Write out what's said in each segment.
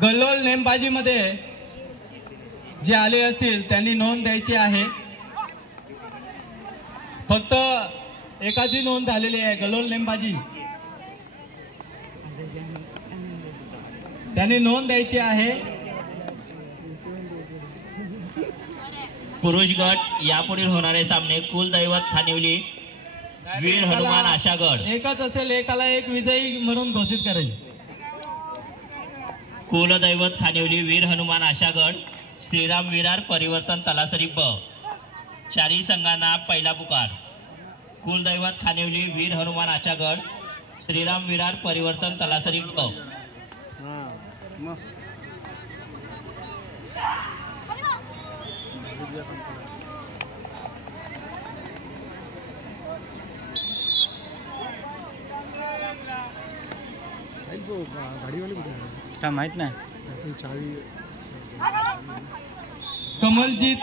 गल्लोल नेमबाजी मध्ये जे आले असतील त्यांनी नोंद द्यायची आहे। फक्त एकाची नोंद झालेली आहे गल्लोल नेमबाजी, त्यांनी नोंद द्यायची आहे। पुरुष गट यापुढील होणारे सामने कुलदैवत खानिवली वीर हनुमान आशागड एकच असेल, एकाला एक विजयी म्हणून घोषित करेल। कुलदैवत खानिवली वीर हनुमान आशागड श्रीराम विरार परिवर्तन तलासरी ब। चारी संघांना पहिला पुकार। कुलदैवत खानिवली वीर हनुमान आशागड श्रीराम विरार परिवर्तन तलासरी ब। काय माहित नाही। कमलजीत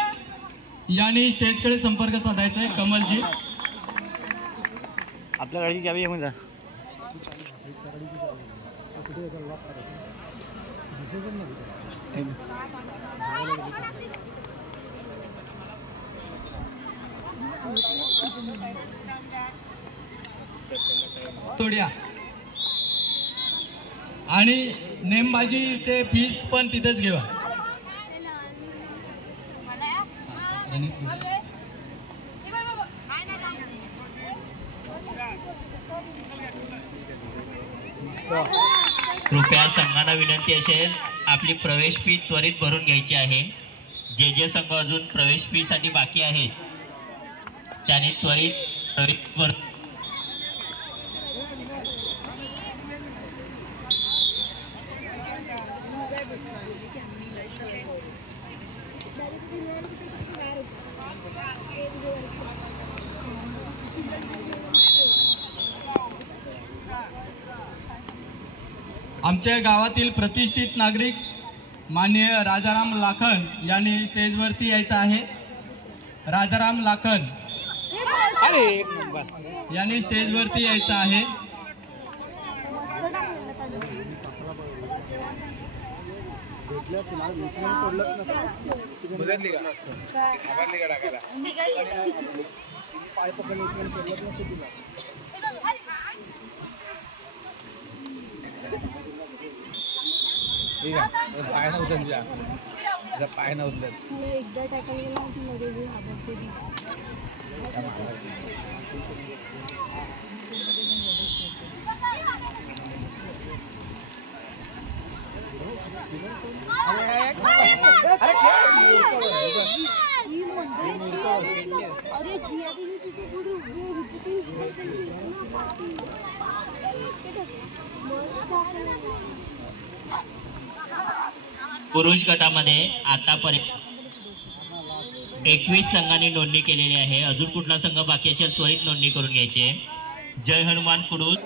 यांनी स्टेजकडे संपर्क साधायचा आहे। कमलजीत आपल्या गाडीची चावी घेऊन जा। तोड्या आणि नेमबाजीचे फीस पण तिथेच घेवा। कृपया संघांना विनंती असेल आपली प्रवेश फी त्वरित भरून घ्यायची आहे। जे संघ अजून प्रवेश फी साठी बाकी आहेत त्यांनी त्वरित भरून आमच्या गावातील प्रतिष्ठित नागरिक माननीय राजाराम लाखन यांनी स्टेजवरती यायचं आहे। राजाराम लाखन यांनी स्टेजवरती यायचं आहे। पाय नव्हतं जा पाय नव्हतं एकदा टाकायला लगेच हातात अरे जिया पुरुष गटामध्ये आतापर्यंत 21 संघांनी नोंदणी केलेली आहे। अजून कुठला संघ बाकी असेल त्वरित नोंदणी करून घ्यायची आहे। जय हनुमान कुडूस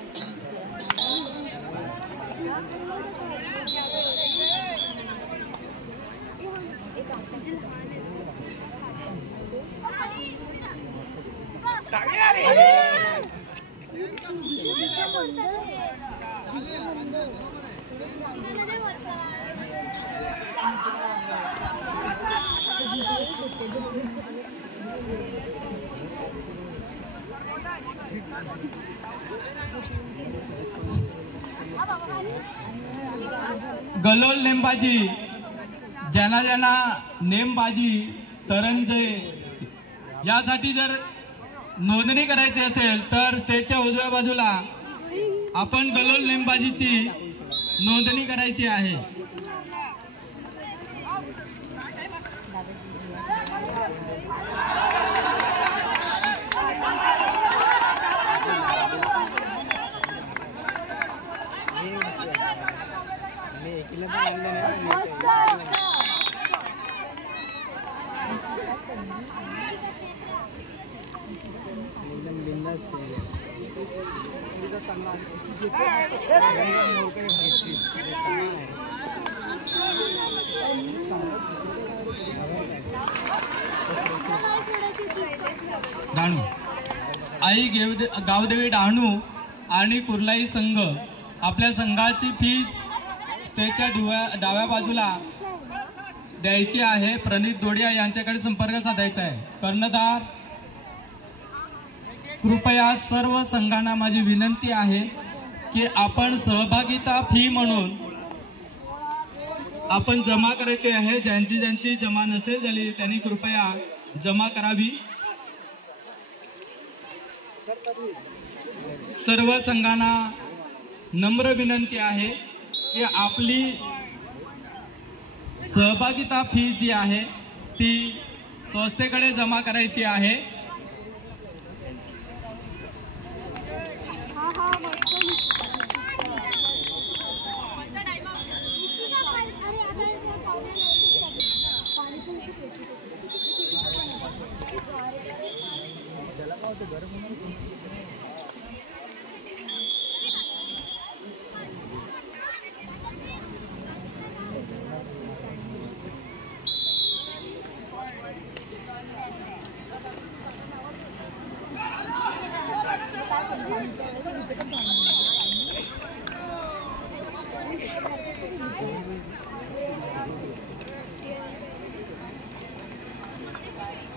गल्लोल नेमबाजी ज्यांना नेमबाजी तरंजे यासाठी जर नोंदणी करायची असेल तर स्टेजच्या उजव्या बाजूला आपण गल्लोल नेमबाजीची नोंदणी करायची आहे। डहाणू, आई गावदेवी डहाणू आणि कुर्लाई संघ आपल्या संघाची फीज स्टेजच्या डाव्या बाजूला द्यायची आहे. प्रणित दोडिया यांच्याकडे संपर्क साधायचा आहे. कर्णधार, कृपया सर्व संघांना माझी विनंती आहे की आपण सहभागिता फी म्हणून आपण जमा करायचे आहे. ज्यांची जमा नसेल झाली त्यांनी कृपया जमा करावी. सर्व संघांना नम्र विनंती आहे की आपली सहभागिता फी जी आहे ती संस्थेकडे जमा करायची आहे.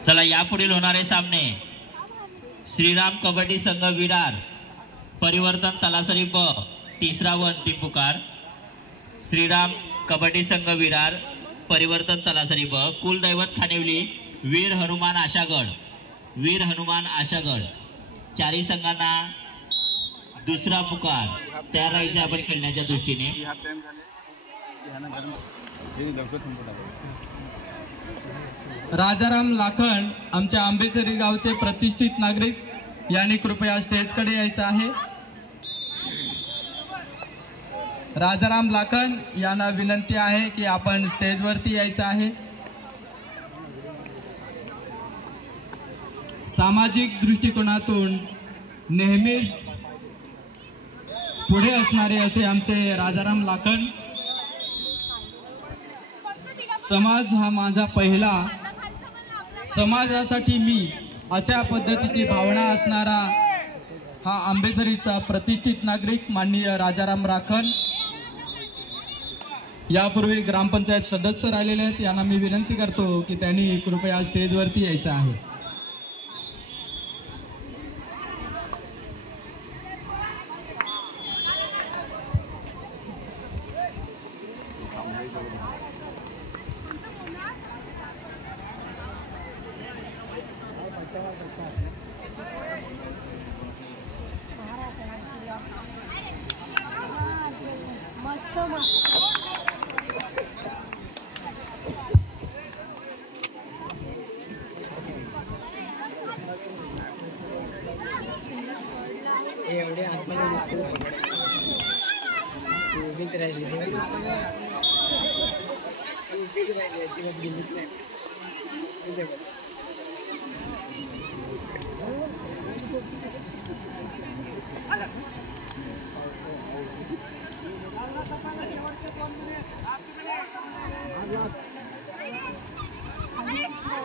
चला यापुढील होणारे सामने श्रीराम कबड्डी संघ विरार परिवर्तन तलासरी ब तिसरा व अंतिम पुकार. श्रीराम कबड्डी संघ विरार परिवर्तन तलासरी ब कुलदैवत खानिवली वीर हनुमान आशागड चारही संघांना दुसरा पुकार तयार राहायचे आपण खेळण्याच्या दृष्टीने. राजाराम लाखन आमच्या आंबेसरी गावचे प्रतिष्ठित नागरिक यांनी कृपया स्टेजकडे यायचं आहे. राजाराम लाखन यांना विनंती आहे की आपण स्टेजवरती यायचं आहे. सामाजिक दृष्टिकोनातून नेहमीच पुढे असणारे असे आमचे राजाराम लाखन. समाज हा माझा पहिला, समाजासाठी मी अशा पद्धतीची भावना असणारा हा आंबेसरीचा प्रतिष्ठित नागरिक माननीय राजाराम लाखन. यापूर्वी ग्रामपंचायत सदस्य राहिलेले आहेत. यांना मी विनंती करतो की त्यांनी कृपया स्टेजवरती यायचं आहे.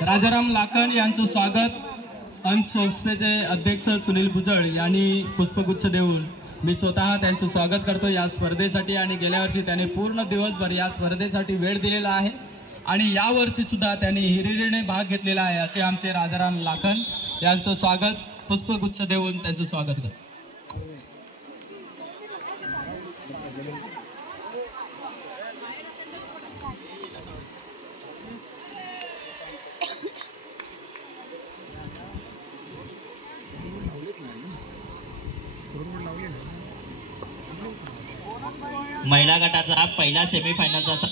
राजाराम लाखन यांचं स्वागत अंश संस्थेचे अध्यक्ष सुनील भुजळ यांनी पुष्पगुच्छ देऊन मी स्वतः त्यांचं स्वागत करतो या स्पर्धेसाठी. आणि गेल्या वर्षी त्यांनी पूर्ण दिवसभर या स्पर्धेसाठी वेळ दिलेला आहे आणि यावर्षी सुद्धा त्यांनी हिरिरीने भाग घेतलेला आहे. असे आमचे राजाराम लाखन यांचं स्वागत पुष्पगुच्छ देऊन त्यांचं स्वागत करतो. महिला गटाचा पहिला सेमीफायनलचा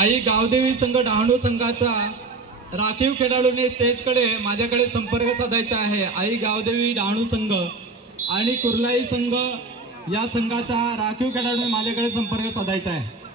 आई गावदेवी संघ डहाणू संघाचा राखीव खेळाडूने स्टेजकडे माझ्याकडे संपर्क साधायचा आहे. आई गावदेवी डहाणू संघ आणि कुर्लाई संघ या संघाचा राखीव खेळाडूने माझ्याकडे संपर्क साधायचा आहे.